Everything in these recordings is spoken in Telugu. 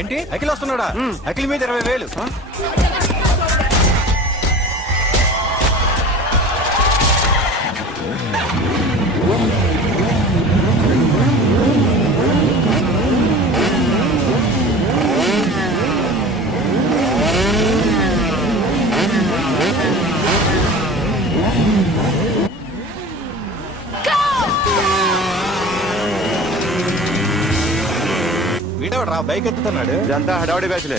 ఏంటి అఖిల్ వస్తున్నాడా? అఖిల్ మీద 20,000. వీడవరా బైక్ ఎత్తుతున్నాడు? ఇదంతా హడావడి బ్యాచ్లే.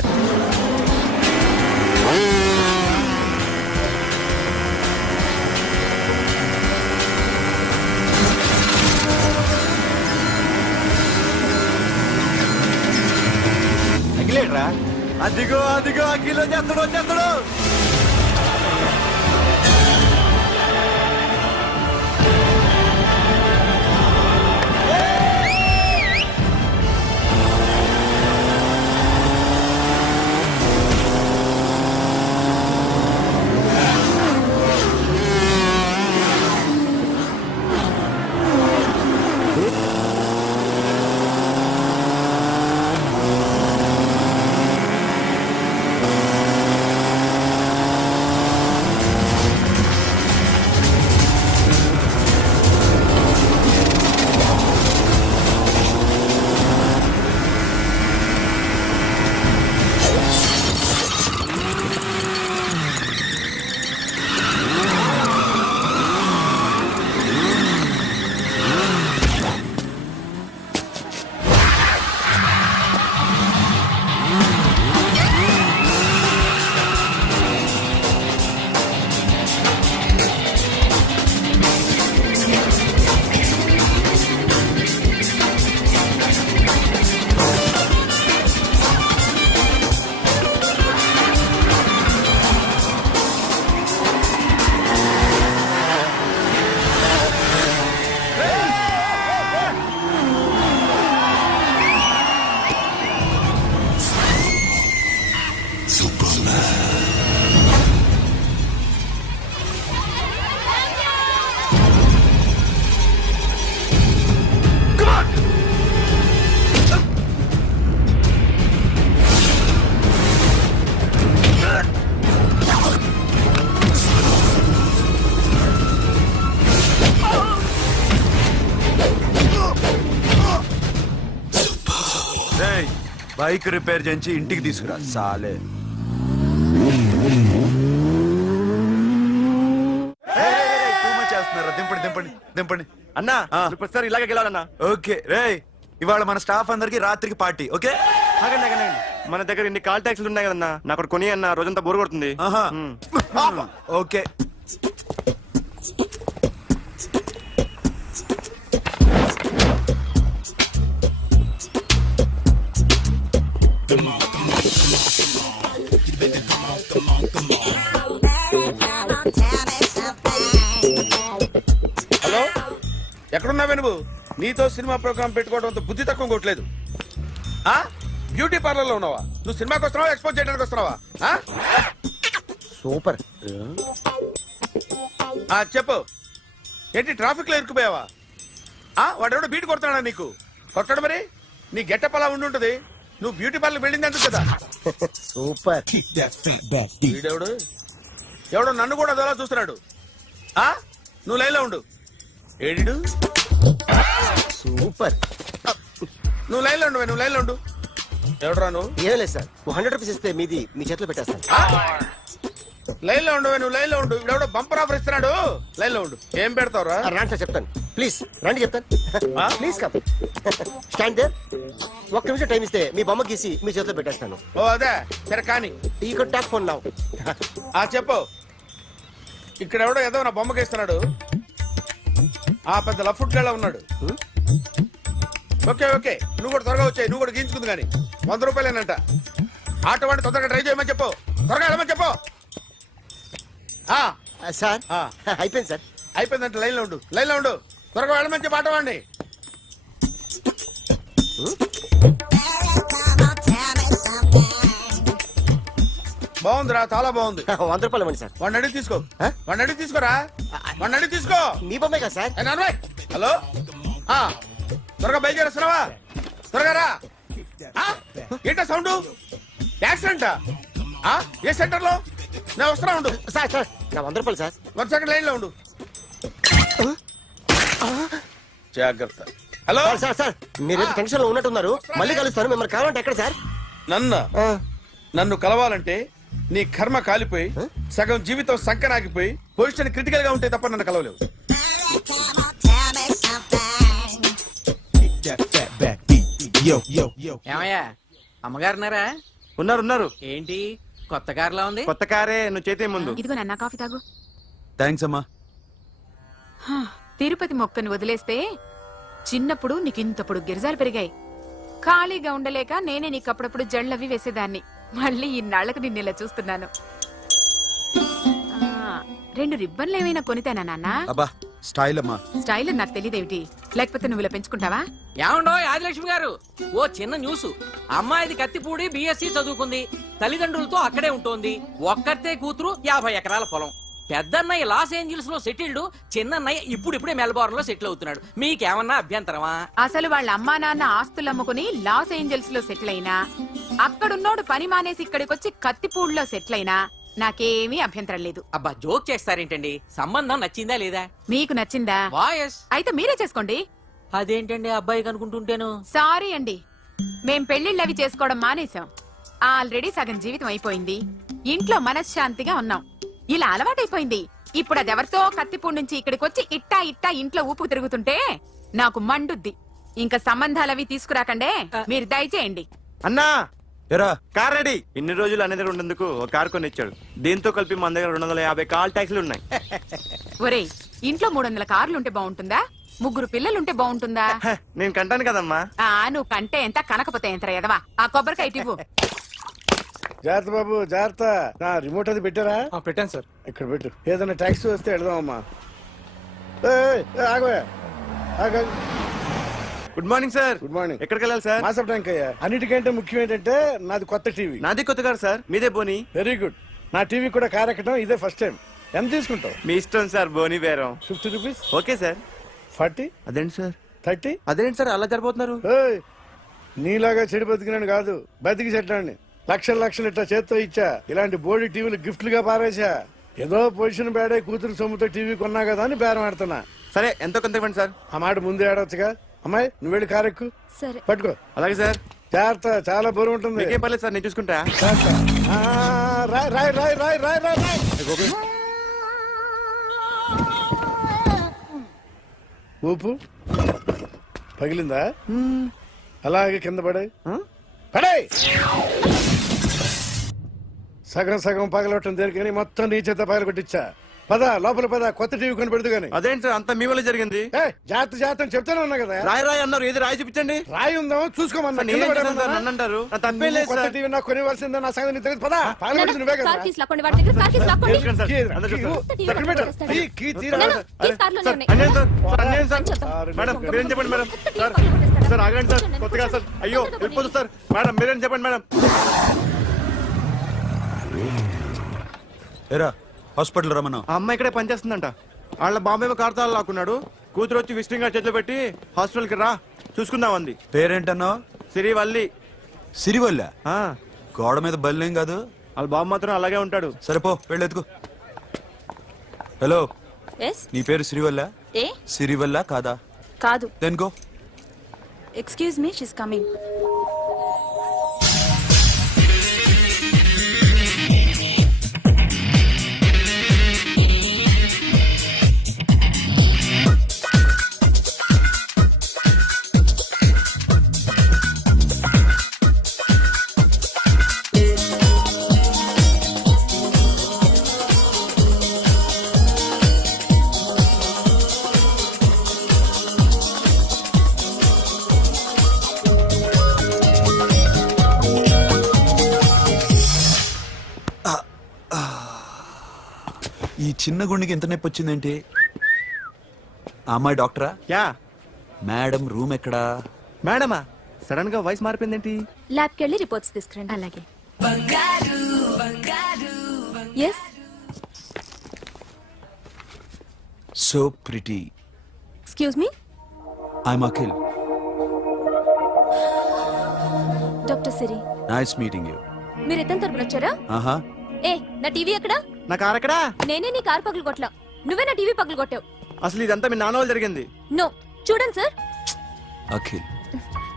అఖిలేట్రా? అదిగో అదిగో అఖిల్ వచ్చేస్తాడు వచ్చేస్తాడు. బైక్ రిపేర్ చేయించి ఇంటికి తీసుకురా సాలే. చేస్తున్నారా? దింపండి దింపండి దింపండి అన్నా. ప్రతిసారి ఇలాగే గెలవాలన్నా. ఓకే రే, ఇవాళ మన స్టాఫ్ అందరికి రాత్రికి పార్టీ. ఓకే మన దగ్గర ఇన్ని కాల్ ట్యాక్సీలు ఉన్నాయి కదన్నా, నాకు కొని అన్న రోజంతా బోర్ కొడుతుంది. ఓకే హలో, ఎక్కడున్నావే నువ్వు? నీతో సినిమా ప్రోగ్రామ్ పెట్టుకోవడంతో బుద్ధి తక్కువ కొట్టలేదు. బ్యూటీ పార్లర్ లో ఉన్నావా? నువ్వు సినిమాకి వస్తున్నావా, ఎక్స్పోజ్ చేయడానికి వస్తున్నావా? సూపర్. చెప్పు, ఏంటి ట్రాఫిక్ లో ఇరుక్కుపోయావా? వాడెవడో బీట్ కొడుతున్నాడా నీకు? కొట్టాడు మరి. నీ గెట్టప్ అలా ఉండుంటది. నువ్వు బ్యూటీ పార్లర్ వెళ్ళింది ఎందుకు కదా? సూపర్. వీడెవడు? ఎవడో నన్ను కూడా అదోలా చూస్తున్నాడు. నువ్వు లైన్లో ఉండు. ఏడు సూపర్. నువ్వు లైన్లో ఉండు, నువ్వు లైన్లో ఉండు. ఎవడరా నువ్వు? ఏం లేదు సార్, 100 రూపీస్ ఇస్తే మీది మీ చేతిలో పెట్టేస్తాను. లైన్ లో ఉండు, నువ్వు లైన్ లో ఉండు. ఇవిడెవడో బంపర్ ఆఫర్ ఇస్తున్నాడు. లైన్ లో ఉండు. ఏం పెడతావురా? రాండి సార్ చెప్తాను. ప్లీజ్ రండి చెప్తాను. Please come. Stand there. ఒక్క నిమిషం టైం ఇస్తే మీ బొమ్మ గీసి మీ చేతిలో పెట్టేస్తాను. ఓ అదే సరే కానీ. ఈ కుడ్ టాక్ ఫోన్ నౌ. చెప్పు. ఇక్కడ ఎవడో ఏదో నా బొమ్మకి ఇస్తున్నాడు. పెద్ద లఫుట్ గళ్ళ ఉన్నాడు. ఓకే ఓకే, నువ్వు కూడా త్వరగా వచ్చాయి. నువ్వు కూడా గీంచుకుంది కానీ 100 రూపాయలేనంట. ఆటో వాడిని తొందరగా ట్రై చేయమని చెప్పు. త్వరగా వెళ్ళమని చెప్పు. సార్ అయిపోయింది సార్. అయిపోయిందంట. లైన్ లో ఉండు, లైన్ లో ఉండు. త్వరగా వెళ్ళమని చెప్పు ఆటో వాడిని. బాగుందిరా, చాలా బాగుంది. 100 రూపాయలు ఇవ్వండి సార్. వాడిని అడిగి తీసుకో. వాడిని అడిగి తీసుకోరా. వాడిని అడిగి తీసుకో. మీ బొమ్మే కదా సార్. హలో, త్వరగా బయలుదేరేస్తున్నావా? త్వరగా రా. ఏంటా సౌండ్? యాక్సిడెంటా? ఏ సెంటర్ లో? నేను వస్తున్నా ఉండు. సార్ సార్ నా 100 రూపాయలు సార్. 1 సెకండ్ లైన్ లో ఉండు. జాగ్రత్త. హలో సార్ సార్ సార్ మీరు టెన్షన్ లో ఉన్నట్టున్నారు. మళ్ళీ కలుస్తాను. మిమ్మల్ని కావాలంటే ఎక్కడ సార్? నన్ను కలవాలంటే నీ కర్మ కాలిపోయి సగం జీవితం సంకనాగిపోయి పొజిషన్ క్రిటికల్ గా ఉంటే తప్ప నన్ను కలవలేవు. ఏమయ్యా అమ్మగారున్నారా? ఉన్నారు ఏంటి కొత్త కారులా ఉంది? కొత్త కారే, నువ్వు చేతే ముందు. ఇదిగో నాన్న కాఫీ తాగు. థ్యాంక్స్ అమ్మా. తిరుపతి మొక్కను వదిలేస్తే చిన్నప్పుడు నీకింతప్పుడు గిరిజాలు పెరిగాయి. ఖాళీగా ఉండలేక నేనే నీకు అప్పుడప్పుడు జళ్ళవి వేసేదాన్ని. మళ్ళీ ఇన్నాళ్లకు నిన్ను ఇలా చూస్తున్నాను. 2 రిబ్బన్లు ఏమైనా కొనితేనా నాన్న? అబ్బా స్టైల్ అమ్మా. స్టైల్ నాకు తెలియదేమిటి? లేకపోతే నువ్వు ఇలా పెంచుకుంటావా? ఏమండో ఆదిలక్ష్మి గారు, ఓ చిన్న న్యూస్. అమ్మాయిది కత్తిపూడి బిఎస్సి చదువుకుంది, తల్లిదండ్రులతో అక్కడే ఉంటోంది. ఒక్కతే కూతురు, 50 ఎకరాల పొలం. పెద్దన్నయ్య లాస్ ఏంజల్స్ లో సెటిల్డ్, చిన్నన్నయ్య ఇప్పుడిప్పుడే మెల్బోర్న్ లో సెటిల్ అవుతున్నాడు. మీకేమన్నా అభ్యంతరమా? అసలు వాళ్ళ అమ్మా నాన్న ఆస్తులు అమ్ముకుని లాస్ ఏంజల్స్ లో సెటిల్ అయినా, అక్కడున్నోడు పని మానేసి ఇక్కడికొచ్చి కత్తిపూడిలో సెటిల్ అయినా నాకేమీ అభ్యంతరం లేదు. అబ్బా జోక్ చేస్తారేంటండి? సంబంధం నచ్చిందా లేదా? మీకు నచ్చిందా? వాయస్ అయితే మీరే చేసుకోండి. అదేంటండి అబ్బాయికి అనుకుంటుంటేను? సారీ అండి, మేం పెళ్లిళ్ళు అవి చేసుకోవడం మానేశాం. ఆల్రెడీ సగం జీవితం అయిపోయింది. ఇంట్లో మనశ్శాంతిగా ఉన్నాం. ఇలా అలవాటైపోయింది. ఇప్పుడు అదెవరితో కత్తిపూడి నుంచి ఇక్కడికి వచ్చి ఇట్టా ఇంట్లో ఊపుకు తిరుగుతుంటే నాకు మండుద్ది. ఇంకా సంబంధాలవి తీసుకురాకండే, మీరు దయచేయండి. అన్నా ఎరా కార్ రెడీ. ఇన్ని రోజులు అనే దగ్గర ఉండేందుకు ఒక కార్ కొని ఇచ్చాడు. దీంతో కలిపి మన దగ్గర 250 కాల్ ట్యాక్సీలు ఉన్నాయి. ఒరేయ్, ఇంట్లో 300 కార్లుంటే బాగుంటుందా? 3 పిల్లలుంటే బాగుంటుందా? హ, నేను కంటాను కదమ్మా. నువ్వు కంటే ఎంత కనకపోతే ఎంత ఎదవా. ఆ కొబ్బరికాయ ఇవ్వు. జాగ్రత్త బాబు జాగ్రత్త. నా రిమోట్ అది పెట్టారా? పెట్టాను సార్. ఇక్కడ పెట్టు. ఏదైనా ట్యాక్సీ వస్తే వెళదామమ్మా. ఆగోయా. Good morning sir. Good morning. ఎక్కడికి వెళ్ళాలి సార్? మాసప్ ట్యాంక్ అయ్యా. అన్నిటికంటే ముఖ్యం ఏంటంటే నాది కొత్త టీవీ. నాది కొత్త కారు సార్, మీదే బోని. Very good. నా టీవీ కూడా కార్ ఎక్కడం ఇదే ఫస్ట్ టైం. ఎంత తీసుకుంటావు? మీ ఇష్టం సార్, బోని బేరం. 50 రూపీస్. Okay sir. 40, అదేంటి సార్? 30. అదేంటి సార్ అలా జరిపోతున్నారు? నీలాగా చెడు బతికినాను కాదు, బతికి చెట్లాన్ని. లక్షలు ఇట్లా చేత్తో ఇచ్చా. ఇలాంటి బోడి టీవీలు గిఫ్ట్లుగా పారేసా. ఏదో పొజిషన్ బేడే కూతురు సొమ్ముతో టీవీ కొన్నా కదా అని బేరం ఆడుతున్నా. సరే ఎంతో కొంత ఇవ్వండి సార్. ఆ మాట ముందే ఆడవచ్చుగా. అమ్మాయి నువ్వు వెళ్ళి కారెక్కు. సరే పట్టుకో. అలాగే సార్. జాగ్రత్త, చాలా బరువు ఉంటుంది. మీకేం పర్లేదు సార్, నేను చూసుకుంటా. రాయ్. ఊపు పగిలిందా? అలాగే కింద పడే. సగం పగలవటం దేనికని మొత్తం నీ చేత పగల కొట్టించా. పద లోపల పద, కొత్త టీవీ కొని పెడదు గాని. అదేంటి సార్ అంతా మీ వల్ల జరిగింది? జాగ్రత్త చెప్తానే ఉన్నా కదా. రాయి అన్నారు, ఏది రాయి చూపించండి. రాయి ఉందామో చూసుకోమన్నా. నన్ను అంటారు, నా తప్పేం లేదు కొత్త సార్. టీవీ నాకు కొనివ్వాల్సిందే. నా సంగతి నీకు తెలియదు. పద పగలబెట్టింది నువ్వే కదా. సార్, అన్యాయం సార్. మేడం మీరేం చెప్పండి మేడం. సార్ ఆగండి సార్, కొత్తగా సార్. అయ్యో వెళ్ళిపోదు సార్. మేడం మీరేం చెప్పండి మేడం. ఎరా హాస్పిటల్ రమ్మన్నా. ఆ అమ్మాయి ఇక్కడే పనిచేస్తుందంట. వాళ్ళ బాంబేమో కార్తాలు లాక్కున్నాడు. కూతురు వచ్చి విజిటింగ్ కార్డ్ చేతిలో పెట్టి హాస్పిటల్కి రా చూసుకుందాం అంది. పేరేంటన్నావు? సిరివల్లి. సిరివల్ల? ఆ, గోడ మీద బల్లేం కాదు. వాళ్ళ బాబు మాత్రం అలాగే ఉంటాడు. సరిపో వెళ్ళెత్తుకు. హలో, ఎస్ నీ పేరు సిరివల్ల? ఏ సిరివల్ల కాదా? కాదు. Then go. Excuse me, she's coming. ఈ చిన్న గుండెకి ఎంత నొప్పి వచ్చిందేంటి? ఆ అమ్మాయి డాక్టరా? యా. మేడం రూమ్ ఎక్కడా? మేడమా? సడన్ గా వాయిస్ మారిపోయిందేంటి? ల్యాబ్కి వెళ్ళి రిపోర్ట్స్ తీసుకురండి. అలాగే. Yes so pretty. Excuse me. I'm Akhil. Doctor Siri nice meeting you. మీరు ఎత్తని తరపున వచ్చారా? ఆహా, ఏ నా టీవీ ఎక్కడా? నా కార్ ఎక్కడా? నేనే నీ కార్ పగలు కొట్టలా, నువ్వే నా టీవీ పగలు కొట్టావు. అసలు ఇదంతా మీ నాన్న వాళ్ళు జరిగింది. నో, చూడండి sir. Akhil,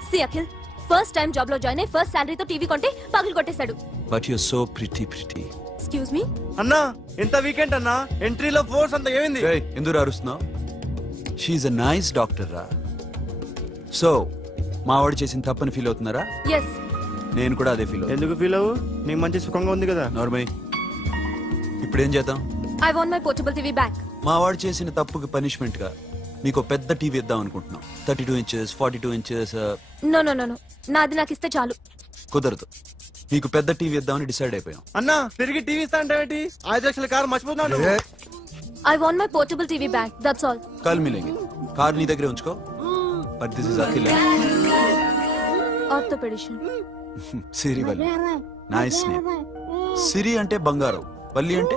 see Akhil, first time job లో జాయిన్ అయ్యి ఫస్ట్ శాలరీతో టీవీ కొంటే పగలు కొట్టేశాడు. But you so pretty pretty. Excuse me. అన్నా ఎంత వీకెండ్ అన్నా, ఎంట్రీలో ఫోర్స్ అంత ఏమైంది? ఎందుకు అరుస్తున్నావు? షీఈ్ అ నైస్ డాక్టర్ రా. సో మావాడు చేసిన తప్పని ఫీల్ అవుతున్నారా? ఎస్. నేను కూడా అదే ఫీల్ అవుతున్నా. ఎందుకు ఫీల్ అవ్వు, నీకు మంచి సుఖంగా ఉంది కదా. నార్మల్. ఇప్పుడు ఏం చేద్దాం? I want my portable TV back. మావాడు చేసిన తప్పుకి పనిష్మెంట్ గా మీకు ఒక పెద్ద టీవీ ఇద్దాం అనుకుంటున్నాం. 32 inches, 42 inches. No no no no, నాది నాకు ఇస్తే చాలు. కుదరదు. మీకు పెద్ద టీవీ ఇద్దామని డిసైడ్ అయిపోయాం. అన్నా తిరిగి టీవీ ఇస్తా అంటే 5 లక్షల కారు మర్చిపోతున్నాను. I want my portable TV back, that's all. కల్ మిలేంగే. కార్ నీ దగ్గరే ఉంచుకో. But this is Akhil. Orthopaedician. Siri Valli. Nice name. Siri అంటే బంగారం, వల్లి అంటే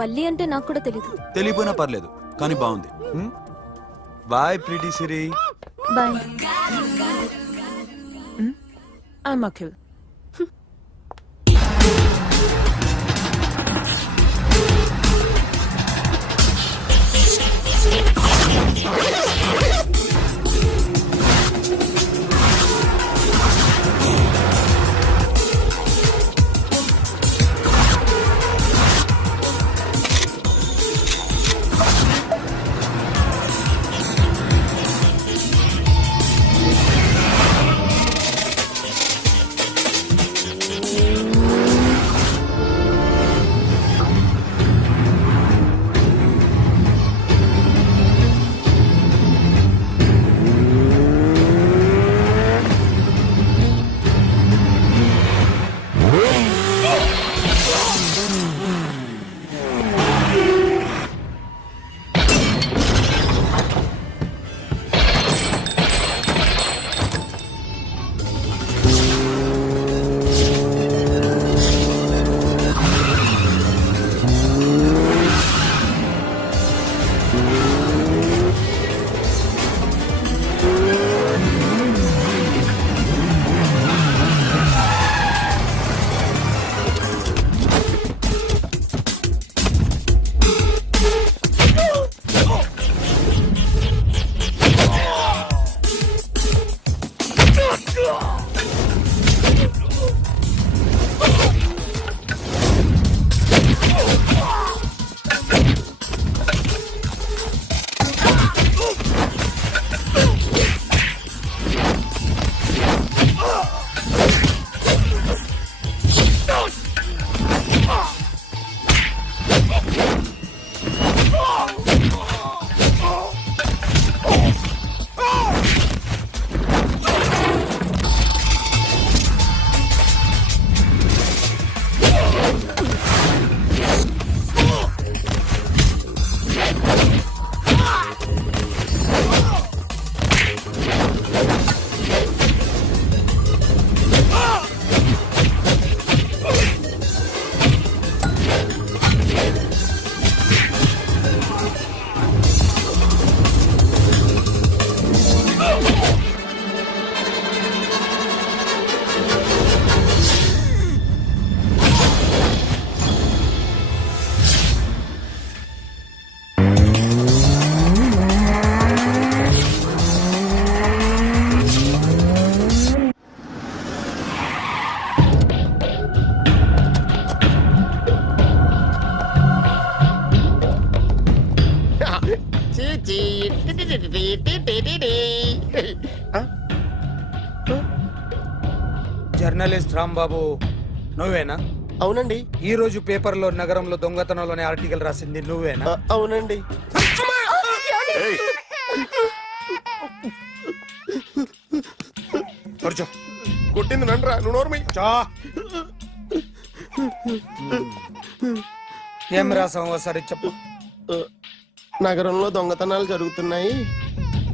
వల్లి అంటే నాకు కూడా తెలీదు. తెలియపోయినా పర్లేదు, కానీ బాగుంది. Bye pretty Siri. Bye. I'm Akhil. Journalist Rambabu నువ్వేనా? అవునండి. ఈ రోజు పేపర్లో నగరంలో దొంగతనంలోనే ఆర్టికల్ రాసింది నువ్వేనా? అవునండి. కూర్చో. కొట్టింది నండ్రా, నువ్వు నోర్మి. చా. ఏం రాసావు ఒకసారి చెప్పు. నగరంలో దొంగతనాలు జరుగుతున్నాయి,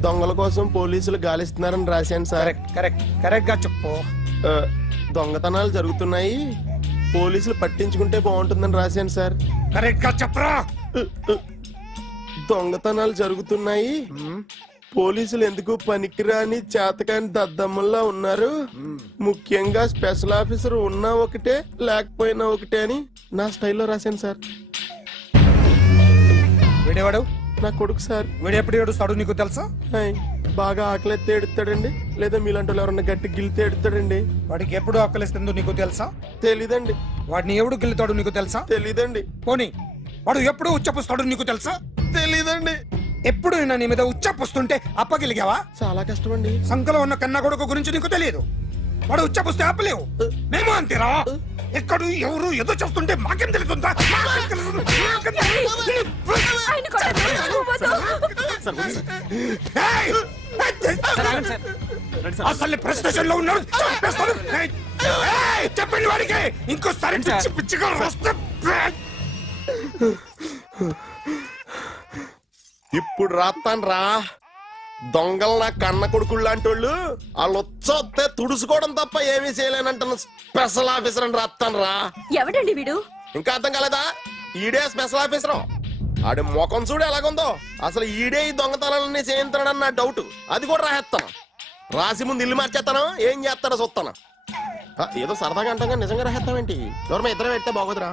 దొంగల కోసం పోలీసులు గాలిస్తున్నారని రాశాను సార్. కరెక్ట్ కరెక్ట్ కరెక్ట్ గా చెప్పు. దొంగతనాలు జరుగుతున్నాయి, పోలీసులు పట్టించుకుంటే బాగుంటుందని రాశాను సార్. కరెక్ట్ గా చెప్పరా. దొంగతనాలు జరుగుతున్నాయి, పోలీసులు ఎందుకు పనికిరాని చేతకాని దద్దమ్మల్లా ఉన్నారు. ముఖ్యంగా స్పెషల్ ఆఫీసర్ ఉన్నా ఒకటే లేకపోయినా ఒకటే అని నా స్టైల్లో రాశాను సార్. వీడేవాడు? నా కొడుకు సార్. వీడు ఎప్పుడు ఏడుస్తాడు నీకు తెలుసా? హాయ్, బాగా ఆకలిస్తే ఎడుతాడండి, లేదా మీలాంటి వాళ్ళు ఎవరన్నా గట్టి గిల్లితే ఎడుతాడండి. వాడికి ఎప్పుడు ఆకలిస్తుందో నీకు తెలుసా? తెలీదండి. వాడిని ఎవడు గిల్లుతాడు నీకు తెలుసా? తెలీదండి. పోనీ వాడు ఎప్పుడు ఉచ్చపుస్తాడు నీకు తెలుసా? తెలీదండి. ఎప్పుడు నిన్న నీ మీద ఉచ్చపుస్తుంటే అప్పగిలిగావా? చాలా కష్టమండి. సంకలో ఉన్న కన్నా కొడుకు గురించి నీకు తెలియదు. వాడు ఉచ్చపుస్తే ఆపలేవు. మేము అంతేరా. ఎక్కడు ఎవరు ఏదో చేస్తుంటే మాకేం తెలుస్తుందా? ఏయ్! అసలు ప్రెస్ స్టేషన్ లో ఉన్నాడు. చంపేస్తాను. ఏయ్! చెప్పండి వాడికి ఇంకోసారి పిచ్చి పిచ్చిగా వస్తే ఇప్పుడు రాత్తాను రా. దొంగలు నా కన్న కొడుకుళ్ళు లాంటి వాళ్ళు వాళ్ళు వచ్చొస్తే తుడుచుకోవడం తప్ప ఏమీ చేయలేనంటున్న స్పెషల్ ఆఫీసర్ అని రాత్తాను రా. ఎవడండి వీడు? ఇంకా అర్థం కాలేదా? ఈడే స్పెషల్ ఆఫీసర్. ఆడి ముఖం చూడు ఎలాగుందో. అసలు ఈడే ఈ దొంగతనాలన్నీ చేయించాడని నా డౌట్. అది కూడా రాసేస్తాను. రాసి ముందు ఇల్లు మార్చేస్తాను. ఏం చేస్తాడో చూస్తాను. ఏదో సరదాగా అంటాం నిజంగా రాసేస్తామేంటి? ఎవరు ఇద్దరం పెడితే బాగోదురా.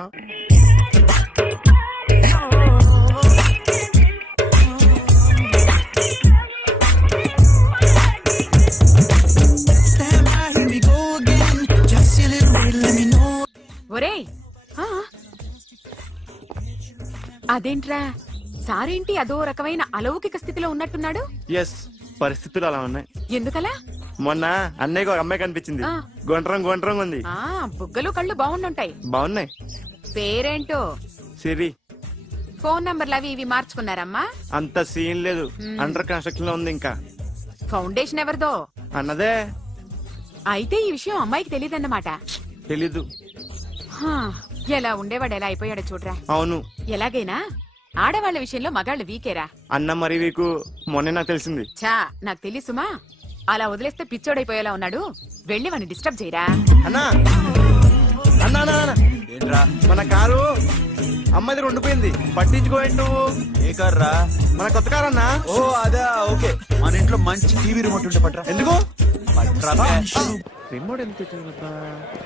ఒరేయ్, ఆ, అదేంట్రా సారేంటి అదో రకమైన అలౌకిక స్థితిలో ఉన్నట్టున్నాడు? ఎస్, పరిస్థితులు అలా ఉన్నాయి. ఎందుకలా? మొన్న అన్నయ్యకి ఒక అమ్మాయి కనిపించింది. ఆ. గుండ్రం ఉంది. ఆ బుగ్గలు కళ్ళు బాగుండుంటాయి. బాగున్నాయి. పేరేంటో? సిరి. ఫోన్ నంబర్లు అవి ఇవి మార్చుకున్నారమ్మా? అంత సీన్ లేదు. అండర్ కన్స్ట్రక్షన్ లో ఉంది. ఇంకా ఫౌండేషన్ ఎవరిదో? అన్నదే. అయితే ఈ విషయం అమ్మాయికి తెలియదన్నమాట. తెలీదు. హా, ఎలా ఉండేవాడు ఎలా అయిపోయాడో చూడరా. అవును. ఎలాగైనా ఆడవాళ్ల విషయంలో మగాళ్ళు వీకేరా. అన్న మరి వీకు మొన్నే నాకు తెలిసింది. చా, నాకు తెలుసుమా. అలా వదిలేస్తే పిచ్చోడైపోయేలా ఉన్నాడు. వెళ్ళి వాడిని డిస్టర్బ్ చేయరా. అన్నా అన్నా అన్నా అన్నా. ఏంట్రా? మన కారు అమ్మాయిది ఉండిపోయింది. పట్టించుకోండి నువ్వు. ఏ కార్ రా? మన కొత్త కారు అన్నా. ఓ అదా, ఓకే. మన ఇంట్లో మంచి టీవీ రిమోట్ ఉంటే పట్రా. ఎందుకు? పట్రా. రిమోట్ ఎందుకు?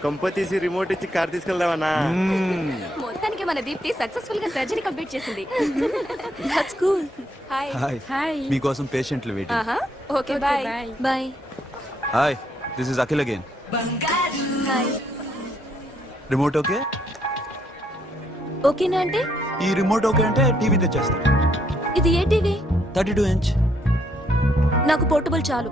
కంప తీసి రిమోట్ ఇచ్చి కార్ తీసుకెళ్దామన్నా. మొత్తానికి మన దీప్తి సక్సెస్ఫుల్ గా సర్జరీ కంప్లీట్ చేసింది. That's cool. Hi. Hi. Hi. మీకోసం పేషెంట్లు వెయిటింగ్. ఆహా. Okay bye. Bye. Hi, this is Akhil again. Hi. Remote okay? ఓకేనా అంటే? ఈ రిమోట్ ఓకే అంటే టీవీ తెచ్చేస్తా. ఇది ఏ టీవీ? 32 inch. నాకు పోర్టబుల్ చాలు.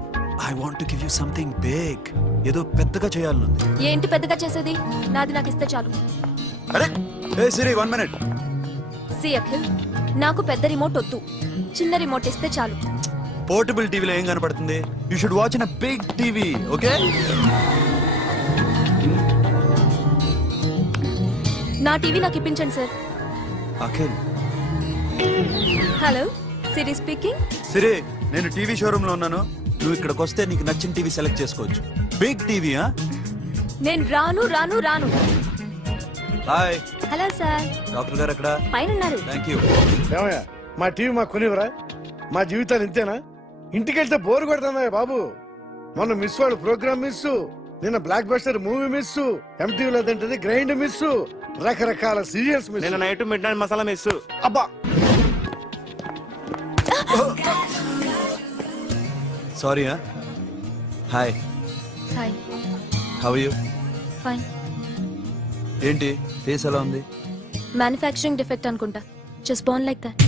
I want to give you something big. ఏదో పెద్దగా చేయాలనుంది. ఏంటి పెద్దగా చేసేది? నాది నాకు ఇస్తే చాలు. అరే ఏ సిరి, 1 minute. సి అఖిల్, నాకు పెద్ద రిమోట్ వద్దు. చిన్న రిమోట్ ఇస్తే చాలు. పోర్టబుల్ టీవీలో ఏం కనపడుతుంది? You should watch in a big TV, okay? నా టీవీ నాకు ఇప్పించండి sir. Akhil. Hello, Siri speaking. Siri, నేను టీవీ షోరూమ్ లో ఉన్నాను. నువ్వు ఇక్కడికి వస్తే నీకు నచ్చిన టీవీ సెలెక్ట్ చేసుకోవచ్చు. Big TV. నేను రాను రాను రాను. హాయ్. Hello sir. డాక్టర్ గారు ఎక్కడ? పైన ఉన్నారు. Thank you. ఏమయ్యా, మా టీవీ మాకు కొనివరా? మా జీవితాలు ఇంతేనా? ఇంటికెళ్తే బోరు కొడుతుందా బాబు? మొన్న మిస్ వాళ్ళు ప్రోగ్రామ్ మిస్, నిన్న బ్లాక్ బస్టర్ మూవీ మిస్, ఎంటీవీలో తింటది గ్రైండ్ మిస్, రకరకాల సీరియల్స్ మిస్. నేను night midnight masala miss. అబ్బా. Sorry. Hi. Hi. How are you? Fine. ఏంటి ఫేస్ ఎలా ఉంది? మ్యానుఫ్యాక్చరింగ్ డిఫెక్ట్ అనుకుంటా. Just born like that.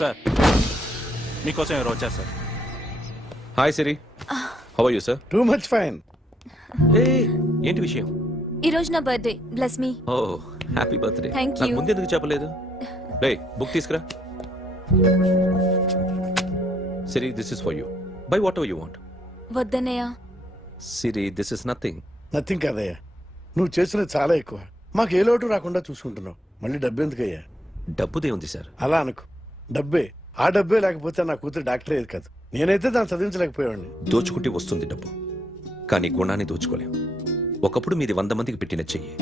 Sir, మీకోసం ఎవరు వచ్చారు sir? Hi Siri, how are you sir? Too much fine. ఏంటి విషయం? ఈ రోజు నా birthday. Bless me. Oh happy birthday. Thank నాకు you. ముందు ఎందుకు చెప్పలేదు? రే బుక్ తీసుకురా. Siri, this is for you. Buy whatever you want. వద్దనయ్య. Siri, this is nothing. Nothing కదయ్యా, నువ్వు చేసినది చాలా ఎక్కువ. మాకు ఏ లోటు రాకుండా చూసుకుంటున్నావు. మళ్ళీ డబ్బు ఎందుకయ్యా? డబ్బుదే ఉంది సార్. అలా అనుకో, డబ్బే. ఆ డబ్బే లేకపోతే నా కూతురు డాక్టర్ అయ్యేది కాదు. నేనైతే దాన్ని చదివించలేకపోయాడిని. దోచుకుంటే వస్తుంది డబ్బు. కానీ గుణాన్ని దోచుకోలేం. ఒకప్పుడు మీది 100 మందికి పెట్టిన చెయ్యి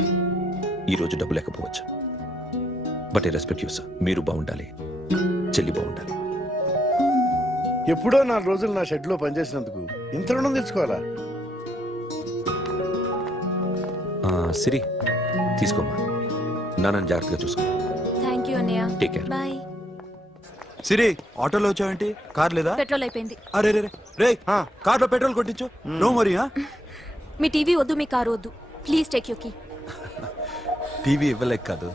ఈరోజు డబ్బు లేకపోవచ్చు. But I respect you sir. మీరు బాగుండాలి, చెల్లి బాగుండాలి. ఎప్పుడో 4 రోజులు నా షెడ్ లో పనిచేసినందుకు ఇంత రుణం తెచ్చుకోవాలా? సిరి తీసుకోమ్మా. నాన్నని జాగ్రత్తగా చూసుకో. థ్యాంక్ యూ అన్నయ్య. Take care. బాయ్. సిరి ఆటోలో వచ్చావేంటి? కార్ లేదా? పెట్రోల్ అయిపోయింది. అరే రే రే కార్ లో పెట్రోల్ కొట్టించు. నో మరి మీ టీవీ వద్దు, మీ కారు వద్దు. Please take you key. TV ఇవ్వలేక కాదు,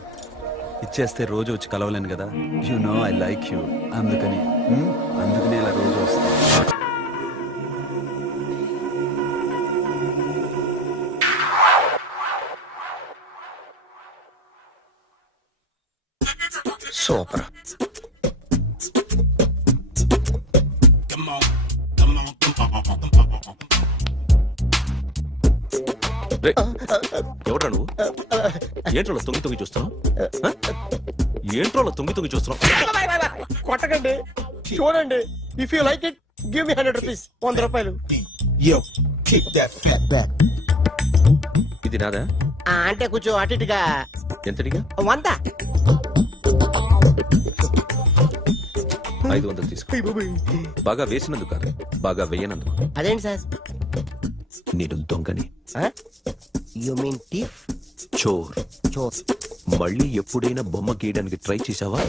ఇచ్చేస్తే రోజు వచ్చి కలవలేను కదా. You know I like you. అందుకని ఇలా రోజు వస్తా. సూపర్. ఎవడ్రా నువ్వు? ఏంట్రోలో తొంగి చూస్తున్నావు? ఏంట్రోలో తొంగి చూస్తున్నావు? కొట్టకండి, చూడండి. If you like it give me 100 rupees. 100 రూపాయలు. ఇది నాదా? అంటే కొంచెం అటు ఇటుగా. ఎంతడిగా? 100. 500 తీసుకో. బాగా వేసినందుకు కాదు, బాగా వేయనందుకు. అదేంటి సార్? నేను దొంగని. You mean thief? చోర్. చోర్. మళ్ళీ ఎప్పుడైనా బొమ్మ గీయడానికి ట్రై చేసావా?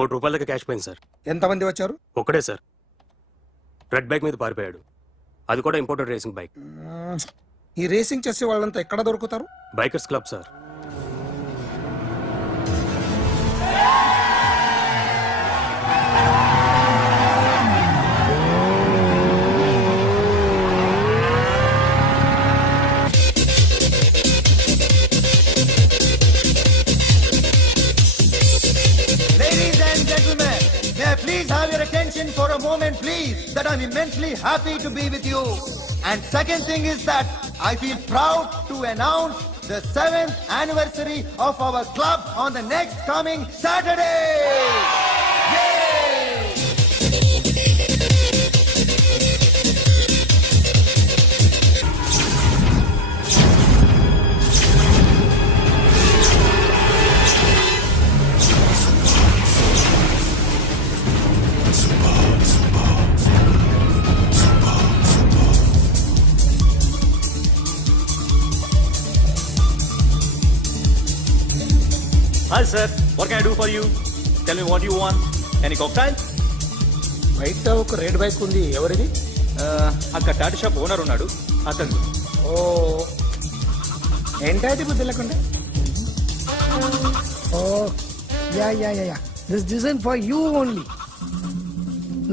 ₹1 కోటి క్యాష్ పోయింది సార్. ఎంతమంది వచ్చారు? ఒక్కడే సార్. రెడ్ బైక్ మీద పారిపోయాడు. అది కూడా ఇంపోర్టెడ్ రేసింగ్ బైక్. ఈ రేసింగ్ చేసే వాళ్ళంతా ఎక్కడ దొరుకుతారు? Bikers club sir. Please have your attention for a moment, please, that I'm immensely happy to be with you. And second thing is that I feel proud to announce the 7th anniversary of our club on the next coming Saturday. Yay! Hi sir, what can I do for you? Tell me what you want. Any cocktail? బయట ఒక రెడ్ బైక్ ఉంది, ఎవరిది? అక్కడ టాటా షాప్ ఓనర్ ఉన్నాడు, అతను. ఓ ఏంటది బుద్ధి లేకుండా? Oh yeah yeah yeah this design for you only.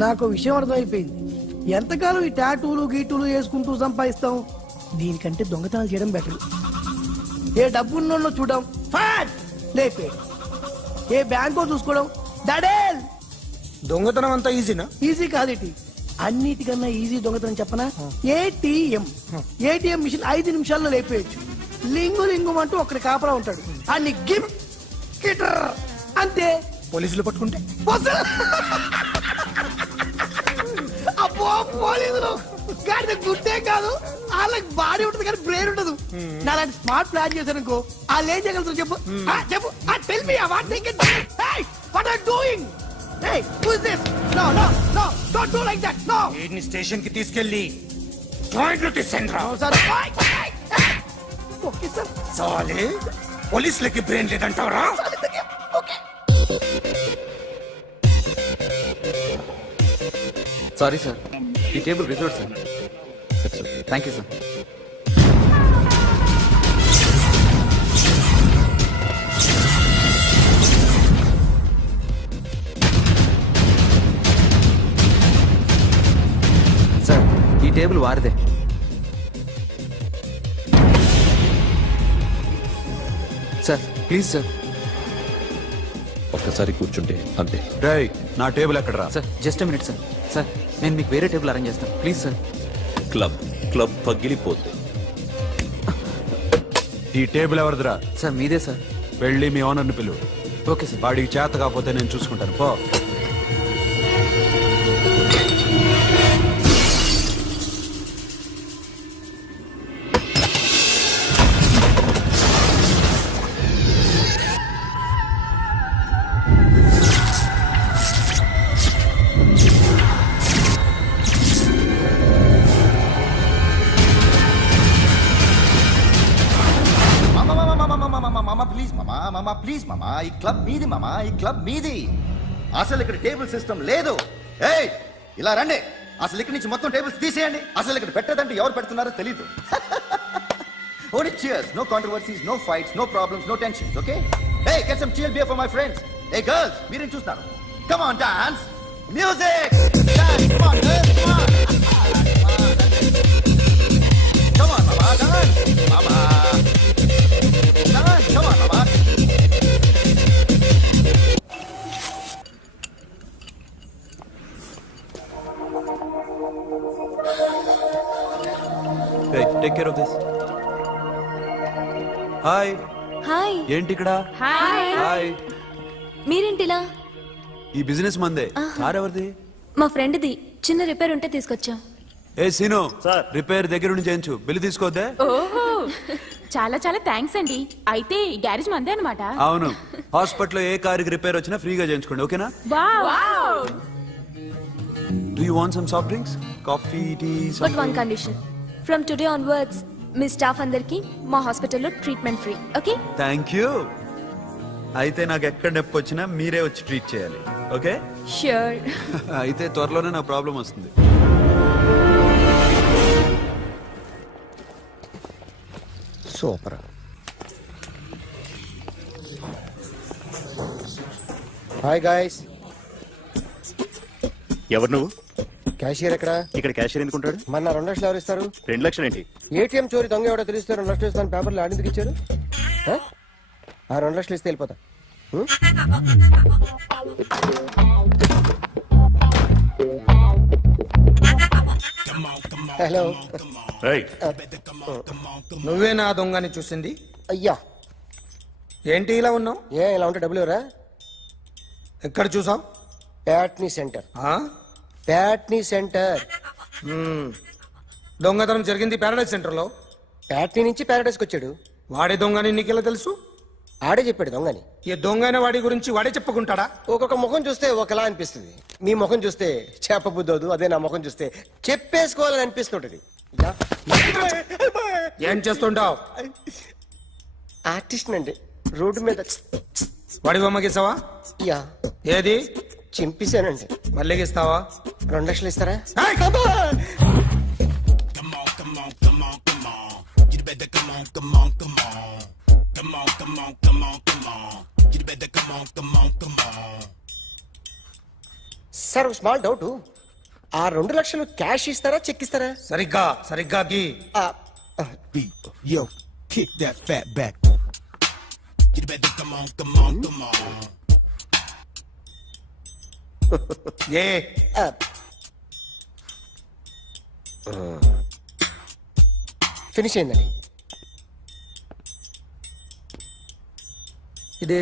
నాకు విషయం అర్థమైపోయింది. ఎంతకాలం ఈ టాటూలు గీటూలు వేసుకుంటూ సంపాదిస్తాం? దీనికంటే దొంగతనాలు చేయడం బెటర్. ఏ డబ్బున్నోళ్ళో చూడడం ఫ్యాట్ లేపే, ఏ బ్యాంకో చూసుకోవడం దడేల్. దొంగతనం అంతా ఈజీనా? ఈజీ కాదేటి, అన్నిటికన్నా ఈజీ దొంగతనం చెప్పనా? ఏటీఎం మిషన్ 5 నిమిషాల్లో లేపేయచ్చు. లింగు లింగు అంటూ ఒకటి కాపలా ఉంటాడు, అన్ని గిమ్ కిటర్ అంతే. పోలీసులు పట్టుకుంటే అబ్బో పోలీసులు గాడి గుడ్డే కాదు, వాళ్ళకి బాడీ ఉంటుంది కానీ బ్రెయిన్ ఉండదు. నాలాంటి స్మార్ట్ ప్లాన్ చేశాను అనుకో, వాళ్ళు ఏం చేయగలుగుతారు చెప్పు? చెప్పు, tell me what they can. Hey what are doing? Hey who is this? No no no don't do like that. No, వీడిని స్టేషన్ కి తీసుకెళ్ళి జాయింట్ లో తీసుకెళ్ళరా. సర్ ఓకే సార్ సాలే పోలీసులకి బ్రెయిన్ లేదంటావరా? సారీ సార్, ఈ table reserve sir. Thank you sir. Sir, ఈ టేబుల్ వారిదే. Sir please sir. ఒక్కసారి కూర్చుంటే అంతే. రై నా టేబుల్ ఎక్కడ రా? Sir just minute sir. Sir నేను మీకు వేరే టేబుల్ అరేంజ్ చేస్తాను ప్లీజ్ సార్. క్లబ్ పగిలిపోద్ది. ఈ టేబుల్ ఎవరిదిరా? సార్ మీదే సార్. వెళ్ళి మీ ఓనర్ని పిలువు. Okay sir. వాడికి చేత కాకపోతే నేను చూసుకుంటాను పో. మామా ప్లీజ్ మామా, ఈ క్లబ్ మీది మామా, ఈ క్లబ్ మీది. అసలు ఇక్కడ టేబుల్ సిస్టమ్ లేదు. ఏయ్ ఇలా రండి, అసలు ఇక్కడ నుంచి మొత్తం టేబుల్స్ తీసేయండి. అసలు ఇక్కడ పెట్టదంటే ఎవరు పెడుతున్నారో తెలీదు. Only cheers, no controversies, no fights, no problems, no tensions, okay? Hey, get some chill beer for my friends. Hey girls, మీరేం చూస్తున్నారు? Come on, dance. Music. Dance, come on, girls, come on. Come on, mama, dance. Mama. Dance, come on, mama. Take care of this. Hi. Hi. ఏంటి ఇక్కడ? హాయ్. హాయ్. మీరేంటిలా? ఈ బిజినెస్ మందే. కార్ ఎవరిది? మా ఫ్రెండ్ది. చిన్న రిపేర్ ఉంటే తీసుకొచ్చాం. ఏ సీను, రిపేర్ దగ్గర నుంచి చేయించు. బిల్లు తీసుకోవద్దే? ఓహో చాలా చాలా థ్యాంక్స్ అండి. అయితే ఈ గ్యారేజ్ మందే అన్నమాట. అవును. హాస్పిటల్లో ఏ కారుకి రిపేర్ వచ్చినా ఫ్రీగా చేయించుకోండి, ఓకేనా? Wow. Do you want some soft drinks? Coffee, tea? But one condition, from today onwards మీ స్టాఫ్ అందరికి మా హాస్పిటల్లో treatment free, okay? Thank you. అయితే నాకు ఎక్కడ నొప్పి వచ్చినా మీరే వచ్చి ట్రీట్ చేయాలి, ఓకే? ష్యూర్. అయితే త్వరలోనే నా ప్రాబ్లం వస్తుంది. సూపర్. Hi guys. ఎవరు నువ్వు? క్యాషియర్ ఎక్కడ? ఇక్కడ క్యాషియర్ ఎందుకుంటాడు? మన 2 లక్షలు ఎవరు ఇస్తారు? 2 లక్షలు ఏంటి? ఏటీఎం చోరీ దొంగ ఎవడో తెలిస్తే 2 లక్షలు ఇస్తాను పేపర్లు ఆడిందుకు ఇచ్చారు. ఆ 2 లక్షలు ఇస్తే వెళ్ళిపోతా. హలో. నువ్వే నా దొంగని చూసింది? అయ్యా ఏంటి ఇలా ఉన్నావు? ఇలా ఉంటే డబ్బులు ఎవరా? ఎక్కడ చూసావు? ప్యాట్నీ సెంటర్. ప్యాట్నీ సెంటర్. దొంగతనం జరిగింది ప్యారడైజ్ సెంటర్ లో. ప్యాట్నీ నుంచి ప్యారడైస్కి వచ్చాడు. వాడే దొంగని నీకెలా తెలుసు? ఆడే చెప్పాడు దొంగని. ఈ దొంగైన వాడి గురించి వాడే చెప్పుకుంటాడా? ఒక్కొక్క ముఖం చూస్తే ఒకలా అనిపిస్తుంది. మీ ముఖం చూస్తే చెప్పబుద్దోదు, అదే నా ముఖం చూస్తే చెప్పేసుకోవాలని అనిపిస్తుంటది. ఏం చేస్తుంటావు? ఆర్టిస్ట్ అండి. రోడ్డు మీద వాడి బొమ్మ గీసావా? యా. ఏది? చింపేశానండి. మళ్ళీ గీస్తావా? 2 లక్షలు ఇస్తారా? సార్ స్మాల్ డౌట్, ఆ 2 లక్షలు క్యాష్ ఇస్తారా చెక్ ఇస్తారా? సరిగ్గా గీ. Yo, kick that fat back. You better come on. A finish అయిందండి. ఇది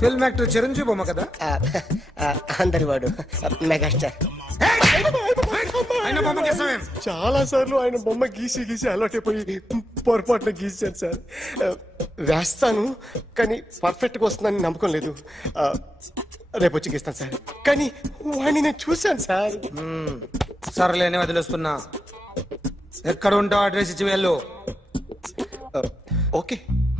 ఫిల్మ్ యాక్టర్ చిరంజీవి బొమ్మ కదా? అందరి వాడు మెగాస్టార్. ఆయన బొమ్మ గీసావేం? చాలా సార్లు ఆయన బొమ్మ గీసి అలవాటైపోయి పొరపాటున గీసాను సార్. వేస్తాను కానీ పర్ఫెక్ట్గా వస్తుందని నమ్మకం లేదు. రేపు వచ్చి గీస్తాను సార్. కానీ వాడిని నేను చూశాను సార్. సర్లేని వదిలేస్తున్నా. ఎక్కడ ఉంటావు అడ్రస్ ఇచ్చి వెళ్ళు. ఓకే